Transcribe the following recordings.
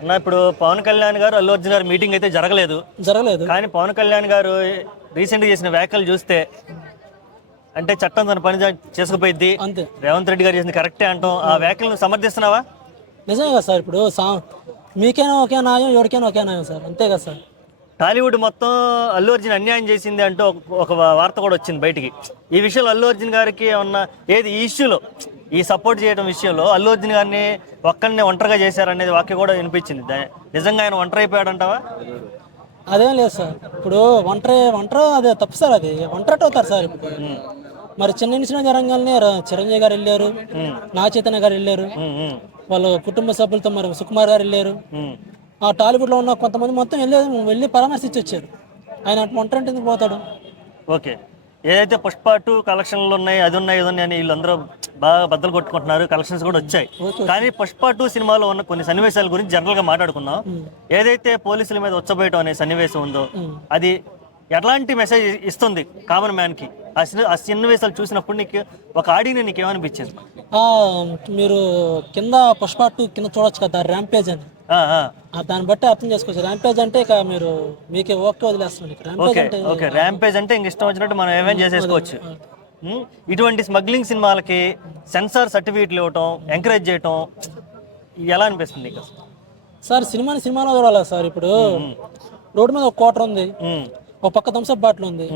అన్న ఇప్పుడు పవన్ కళ్యాణ్ గారు అల్లు అర్జున్ గారు మీటింగ్ అయితే జరగలేదు కానీ పవన్ కళ్యాణ్ గారు రీసెంట్గా చేసిన వ్యాఖ్యలు చూస్తే అంటే చట్టం తన పని చేసుకుపోయింది అంతే. రేవంత్ రెడ్డి గారు చేసింది కరెక్టే అంటాం. ఆ వ్యాఖ్యలను సమర్థిస్తున్నావా? నిజమే కదా సార్. ఇప్పుడు మీకైనా ఒకే న్యాయం, ఎవరికైనా ఒకే న్యాయం సార్, అంతే కదా సార్. టాలీవుడ్ మొత్తం అల్లు అర్జున్ అన్యాయం చేసింది అంటూ ఒక వార్త కూడా వచ్చింది బయటికి. ఈ విషయంలో అల్లు అర్జున్ గారికి ఏమన్నా ఏది ఈ ఇష్యూలో ఈ సపోర్ట్ చేయడం విషయంలో అల్లు అర్జున్ గారిని ఒక్కరిని ఒంటరిగా చేశారనేది వాక్య కూడా వినిపించింది. నిజంగా ఆయన ఒంటరి అయిపోయాడంటావా? అదేం లేదు సార్. ఇప్పుడు ఒంటరి అదే తప్పు సార్. అది ఒంటరి అవుతారు సార్. ఇప్పుడు మరి చిన్న ఇన్సిడెంట్ జరగానే చిరంజీవి గారు వెళ్ళారు, నాగ చైతన్య గారు వెళ్ళారు, వాళ్ళ కుటుంబ సభ్యులతో మరి సుకుమార్ గారు వెళ్ళారు. ఆ టాలీవుడ్లో ఉన్న కొంతమంది మొత్తం వెళ్ళి పరామర్శించి వచ్చారు. ఆయన ఒంటరి ఎందుకు పోతాడు? ఓకే, ఏదైతే పుష్ప 2 కలెక్షన్లు ఉన్నాయి, అది ఉన్నాయి ఇది ఉన్నాయి అని వీళ్ళందరూ బాగా బద్దలు కొట్టుకుంటున్నారు, కలెక్షన్స్ కూడా వచ్చాయి. కానీ పుష్ప 2 సినిమాలో ఉన్న కొన్ని సన్నివేశాల గురించి జనరల్ గా మాట్లాడుకున్నాం. ఏదైతే పోలీసుల మీద వచ్చబోయటం అనే సన్నివేశం ఉందో అది ఎట్లాంటి మెసేజ్ ఇస్తుంది కామన్ మ్యాన్ కి? ఆ సన్నివేశాలు చూసినప్పుడు నీకు ఒక ఆడియో నీకు ఏమనిపించింది? మీరు కింద పుష్ప 2 కింద చూడొచ్చు కదా, ర్యాంపేజ్ అని. దాన్ని బట్టి అర్థం చేసుకోవచ్చు. ర్యాంపేజ్ అంటే ఇక మీకు ఓకే వదిలేస్తుంది. ర్యాంపేజ్ అంటే ఇంక ఇష్టం వచ్చినట్టు మనం ఏమేమి చేసేసుకోవచ్చు. ఇటువంటి స్మగ్లింగ్ సినిమాలకి సెన్సార్ సర్టిఫికేట్లు ఇవ్వటం, ఎంకరేజ్ చేయటం ఎలా అనిపిస్తుంది సార్? సినిమాలో చూడాలి సార్. ఇప్పుడు రోడ్డు మీద ఒక క్వార్టర్ ఉంది, ఒక పక్క థమ్స్అప్ బాటిల్ ఉంది.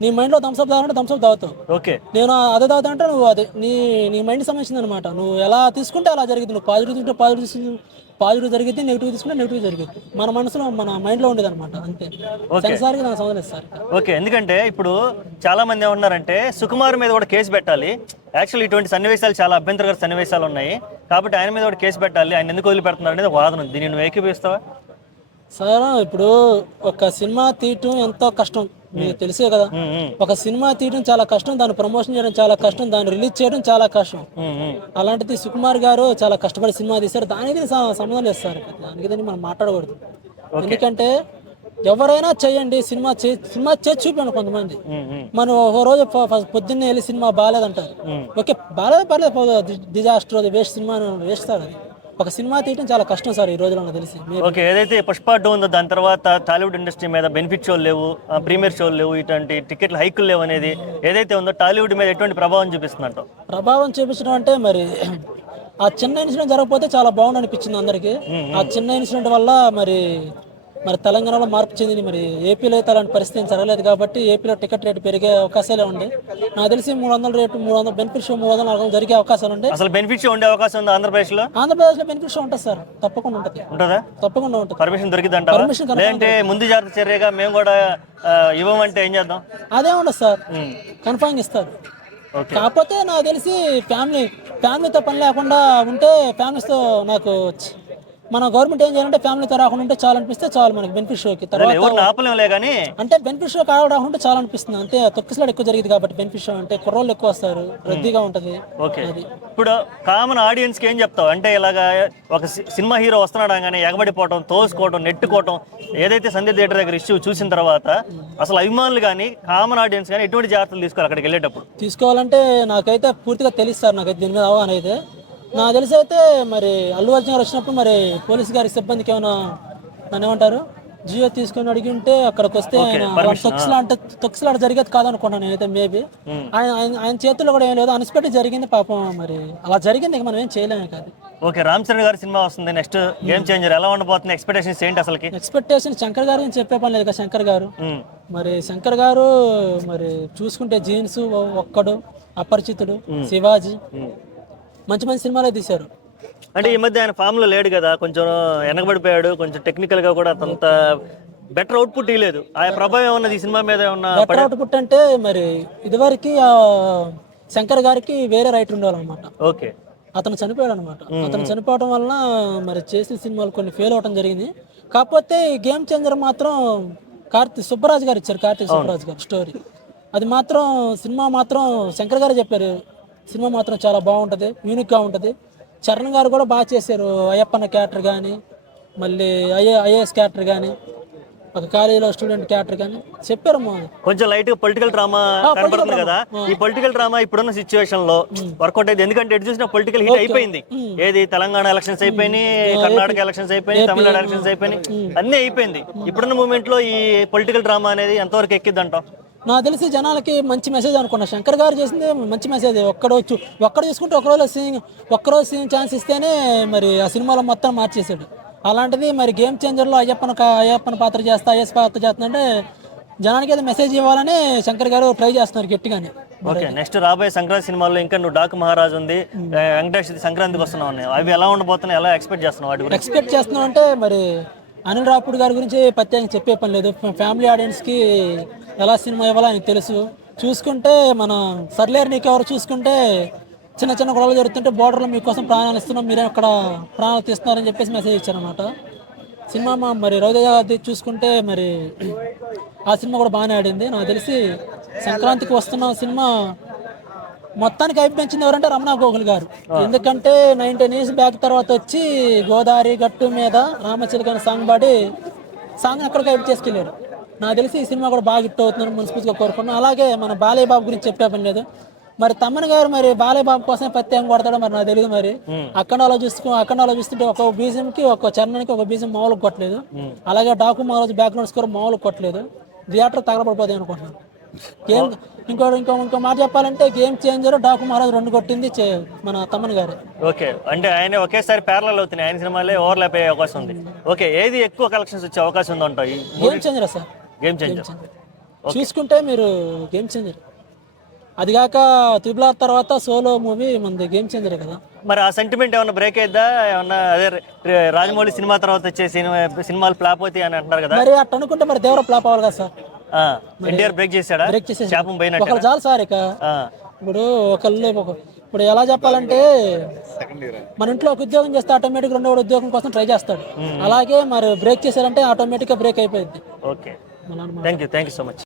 నీ మైండ్ లో థమ్స్అప్ తాగాలంటే థమ్స్అప్ తాగుతావు. ఓకే, నేను అదే తాగుతా అంటే నువ్వు అదే నీ మైండ్ సంబంధించింది అనమాట. నువ్వు ఎలా తీసుకుంటే అలా జరిగింది. నువ్వు పాజిటివ్ తీసుకుంటే పాజిటివ్ జరిగింది, నెగిటివ్ తీసుకుంటే నెగిటివ్ జరిగింది. మన మనసులో మన మైండ్ లో ఉండేది అనమాట, అంతే. సెన్సార్కి నాకు సంబంధం లేదు సార్. ఓకే, ఎందుకంటే ఇప్పుడు చాలా మంది ఏమన్నారంటే సుకుమార్ మీద కూడా కేసు పెట్టాలి. యాక్చువల్లీ ఇటువంటి సన్నివేశాలు చాలా అభ్యంతరకర సన్నివేశాలు ఉన్నాయి కాబట్టి ఆయన మీద కూడా కేసు పెట్టాలి, ఆయన ఎందుకు వదిలిపెడుతున్నారు అనేది వాదన ఉంది. దీన్ని నువ్వు ఏకీపిస్తావా? సార్, ఇప్పుడు ఒక సినిమా తీయటం ఎంతో కష్టం, మీకు తెలిసే కదా. ఒక సినిమా తీయడం చాలా కష్టం, దాన్ని ప్రమోషన్ చేయడం చాలా కష్టం, దాన్ని రిలీజ్ చేయడం చాలా కష్టం. అలాంటిది సుకుమార్ గారు చాలా కష్టపడి సినిమా తీశారు. దానికి సంబంధం లేదు సార్. దానికి దాన్ని మనం మాట్లాడకూడదు. ఎందుకంటే ఎవరైనా చేయండి, సినిమా చేసి చూపాను. కొంతమంది మనం ఒక రోజు పొద్దున్నే వెళ్ళి సినిమా బాగాలేదంటారు. ఓకే, బాగాలేదు, డిజాస్టర్, అది వేస్ట్ సినిమా వేస్తారు. అది ఒక సినిమా తీయడం చాలా కష్టం సార్ ఈ రోజులో నాకు తెలిసి. ఓకే, ఏదైతే పుష్ప 2 ఉందో దాని తర్వాత టాలీవుడ్ ఇండస్ట్రీ మీద బెనిఫిట్ షోలు లేవు, ప్రీమియర్ షోలు లేవు, ఇటువంటి టికెట్ల హైకులు లేవు అనేది ఏదైతే ఉందో టాలీవుడ్ మీద ఎటువంటి ప్రభావం చూపిస్తుందంట? ప్రభావం చూపించడం అంటే మరి ఆ చిన్న ఇన్సిడెంట్ జరగకపోతే చాలా బాగుంది అనిపించింది అందరికి. ఆ చిన్న ఇన్సిడెంట్ వల్ల మరి తెలంగాణలో మార్పు చెందింది. మరి ఏపీలో అయితే అలాంటి పరిస్థితి జరగలేదు కాబట్టి ఏపీలో టికెట్ రేటు పెరిగే అవకాశాలే ఉండే. నాకు తెలిసి 300 రేటు, 300 బెనిఫిట్ షో 340 జరిగే అవకాశాలు ఉండే. అసలు బెనిఫిట్ షో ఉండే అవకాశం ఉంది ఆంధ్రప్రదేశ్లో బెనిఫిట్ షో ఉంటుంది సార్, తప్పకుండా ఉంటుంది. ఉంటుందా? తప్పకుండా ఉంటుంది. పర్మిషన్ దొరికిందంట? లేదంటే ముందు జాగ్రత్త చర్యగా మేము కూడా ఇవ్వమంటే ఏం చేద్దాం? అదే ఉండదు సార్, కన్ఫర్మ్ ఇస్తారు. కాకపోతే నాకు తెలిసి ఫ్యామిలీతో పని లేకుండా ఉంటే, ఫ్యామిలీస్తో నాకు మన గవర్నమెంట్ ఏం చేయాలంటే ఫ్యామిలీతో రాకుండా ఉంటే చాలా అనిపిస్తే చాలు మనకి బెనిఫిట్ షోకి. తర్వాత అంటే బెనిఫిట్ షో కావాలి రాకుండా చాలా అనిపిస్తుంది అంతే. తొక్కిసలాడు ఎక్కువ జరిగింది కాబట్టి బెనిఫిట్ షో అంటే కుర్రోళ్ళు ఎక్కువ వస్తారు, రద్దీగా ఉంటది. ఇప్పుడు కామన్ ఆడియన్స్ కి ఏం చెప్తావు అంటే, ఇలాగా ఒక సినిమా హీరో వస్తున్నాడు కానీ ఎగబడిపోవటం, తోసుకోవటం, నెట్టుకోవటం, ఏదైతే సంధ్య థియేటర్ దగ్గర ఇష్యూ చూసిన తర్వాత అసలు అభిమానులు కానీ కామన్ ఆడియన్స్ కానీ ఎటువంటి జాగ్రత్తలు తీసుకోవాలి అక్కడికి వెళ్ళేటప్పుడు? తీసుకోవాలంటే నాకైతే పూర్తిగా తెలుస్తారు, నాకైతే దీని మీద అవగాహన అయితే. నాకు తెలిసి అయితే మరి అల్లు అర్జున్ గారు వచ్చినప్పుడు మరి పోలీసు గారి సిబ్బందికి ఏమైనా నన్ను ఏమంటారు జియో తీసుకొని అడిగి ఉంటే అక్కడికి వస్తే తొక్కిసలాట జరిగేది కాదనుకున్నాను నేనైతే. మేబీ ఆయన చేతుల్లో కూడా ఏం లేదు, అన్ఎక్స్పెక్టెడ్ జరిగింది పాపం. మరి అలా జరిగింది, మనం ఏం చేయలేము కాదు. ఓకే, రామ్ చరణ్ గారి సినిమా వస్తుంది నెక్స్ట్, గేమ్ చేంజర్ ఎలా ఉండబోతుంది? ఎక్స్పెక్టేషన్స్ ఏంటి అసలు? ఎక్స్పెక్టేషన్ శంకర్ గారు చెప్పే పని లేదు కదా. శంకర్ గారు మరి చూసుకుంటే జీన్స్, ఒక్కడు, అపరిచితుడు, శివాజీ మంచి సినిమాలే తీశారు. అంటే ఈ మధ్య ఆయన ఫామ్ లో లేడు కదా, కొంచెం వెనకబడిపోయాడు, కొంచెం టెక్నికల్ గా కూడా అంత బెటర్ అవుట్పుట్ ఇవ్వలేదు. ఆ ప్రభావం ఉన్నది ఈ సినిమా మీద ఏమన్నా? బెటర్ అవుట్పుట్ అంటే మరి ఇదివరకు శంకర్ గారికి వేరే రైటర్ ఉండాలన్నమాట. ఓకే, అతను చనిపోయాడు అనమాట. అతను చనిపోవడం వలన మరి చేసిన సినిమాలు కొన్ని ఫెయిల్ అవడం జరిగింది. కాకపోతే ఈ గేమ్ చేంజర్ మాత్రం కార్తీక్ సుబ్బరాజు గారు ఇచ్చారు. కార్తీక్ సుబ్బరాజు గారు స్టోరీ అది మాత్రం, సినిమా మాత్రం శంకర్ గారు చెప్పారు, సినిమా మాత్రం చాలా బాగుంటుంది, యూనిక్గా ఉంటుంది. చరణ్ గారు కూడా బాగా చేశారు. అయ్యప్పన్న క్యారెక్టర్ కానీ, మళ్ళీ ఐఏఎస్ క్యారెక్టర్ కానీ ఒక కాలేజీలో స్టూడెంట్ క్యారెక్టర్ కానీ చెప్పారు కొంచెం లైట్ పొలిటికల్ డ్రామా కనబడుతుంది కదా. ఈ పొలిటికల్ డ్రామా ఇప్పుడున్న సిచ్యువేషన్ లో వర్కౌట్ అయింది. ఎందుకంటే ఎటు చూసిన పొలిటికల్ హిట్ అయిపోయింది. ఏది తెలంగాణ ఎలక్షన్స్ అయిపోయినాయి, కర్ణాటక ఎలక్షన్స్ అయిపోయినాయి, తమిళనాడు ఎలక్షన్స్ అయిపోయినాయి, అన్ని అయిపోయింది. ఇప్పుడున్న మూమెంట్ లో ఈ పొలిటికల్ డ్రామా అనేది ఎంతవరకు ఎక్కిద్దంటాం? నాకు తెలిసి జనాలకి మంచి మెసేజ్ అనుకున్నా. శంకర్ గారు చేసింది మంచి మెసేజ్. ఒక్కడ చూసుకుంటే ఒక్కరోజు సీన్ ఛాన్స్ ఇస్తేనే మరి ఆ సినిమాలో మొత్తం మార్చేసాడు. అలాంటిది మరి గేమ్ చేంజర్లో అయ్యప్పన పాత్ర చేస్తా, ఐఎస్ పాత్ర చేస్తుందంటే జనానికి ఏదో మెసేజ్ ఇవ్వాలని శంకర్ గారు ట్రై చేస్తున్నారు గట్టిగానే. ఓకే, నెక్స్ట్ రాబోయే సంక్రాంతి సినిమాల్లో ఇంకా నువ్వు డాకు మహారాజ్ ఉంది, వెంకటేష్ సంక్రాంతికి వస్తున్నావు ఉన్నాయి, అవి ఎలా ఉండబోతున్నాయి, ఎలా ఎక్స్పెక్ట్ చేస్తున్నావు? వాటి గురించి ఎక్స్పెక్ట్ చేస్తున్నావు అంటే మరి అనిల్ రాపుడ్ గారి గురించి ప్రత్యేకంగా చెప్పే పని లేదు. ఫ్యామిలీ ఆడియన్స్కి ఎలా సినిమా ఇవ్వాలో ఆయనకు తెలుసు. చూసుకుంటే మన సర్లేరు నీకెవరు చూసుకుంటే చిన్న చిన్న గొడవలు జరుగుతుంటే బోర్డర్లో మీకోసం ప్రాణాలు ఇస్తున్నాం, మీరే అక్కడ ప్రాణాలు తీస్తున్నారని చెప్పేసి మెసేజ్ ఇచ్చారనమాట. సినిమా మరి రవితేజ చూసుకుంటే మరి ఆ సినిమా కూడా బాగానే ఆడింది. నాకు తెలిసి సంక్రాంతికి వస్తున్న సినిమా మొత్తానికి అయిపోయించింది ఎవరంటే రమణ గోగుల్ గారు. ఎందుకంటే 19 years బ్యాక్ తర్వాత వచ్చి గోదావరి గట్టు మీద రామచిలకని సాంగ్ పాడి సాంగ్ అక్కడికి అయిపు చేసుకెళ్ళారు. నాకు తెలిసి ఈ సినిమా కూడా బాగా హిట్ అవుతుందని మనస్ఫూర్తిగా కోరుకున్నాను. అలాగే మన బాలయ్య బాబు గురించి చెప్పే పని లేదు. మరి తమ్మన్ గారు మరి బాలయ్య బాబు కోసమే ప్రత్యేకంగా కొడతాడో మరి నాకు తెలియదు. మరి అక్కడ చూస్తుంటే ఒక బీజంకి ఒక చరణానికి ఒక బీజం మామూలుగా కొట్టలేదు. అలాగే డాకు మహారాజు బ్యాక్గ్రౌండ్ స్కోర్ మామూలుగా కొట్టలేదు. థియేటర్ తగలబడిపోతాయి అనుకుంటున్నాను. ఇంకో మాట చెప్పాలంటే గేమ్ చేంజర్ డాకు మహారాజు 2 కొట్టింది మన తమ్మన్ గారు. ఓకే, అంటే ఆయన ఒకేసారి ప్యారలల్ అవుతున్నాయి, ఆయన సినిమాలే ఓవర్లాప్ అయ్యే అవకాశం ఉంది. ఓకే, ఏది ఎక్కువ కలెక్షన్స్ వచ్చే అవకాశం ఉందంటావు? Game changer sir. Game changer చూసుకుంటే మీరు గేమ్ చేంజర్. అది కాక త్రిబుల్ ఆర్ తర్వాత సోలో మూవీ మనది గేమ్ చేంజర్ కదా. మరి ఆ సెంటిమెంట్ ఏమన్నా బ్రేక్ అయిద్దా? ఏమన్నా అదే రాజమౌళి సినిమా తర్వాత వచ్చే సినిమాలు ఫ్లాప్ అవుతాయి అని అంటున్నారు కదా. మరి అట్ట అనుకుంటే మరి దేవర ఫ్లాప్ అవ్వాలి కదా సార్. ఎన్టీఆర్ బ్రేక్ చేసాడా? బ్రేక్ చేసేసి శాపం పోయినట్టు ఒకళ్ళు చాలు సార్. ఇక ఇప్పుడు ఎలా చెప్పాలంటే మన ఇంట్లో ఒక ఉద్యోగం చేస్తే ఆటోమేటిక్ 2వ ఉద్యోగం కోసం ట్రై చేస్తాడు. అలాగే మరి బ్రేక్ చేశారంటే ఆటోమేటిక్ గా బ్రేక్ అయిపోయింది. Okay, thank you so much.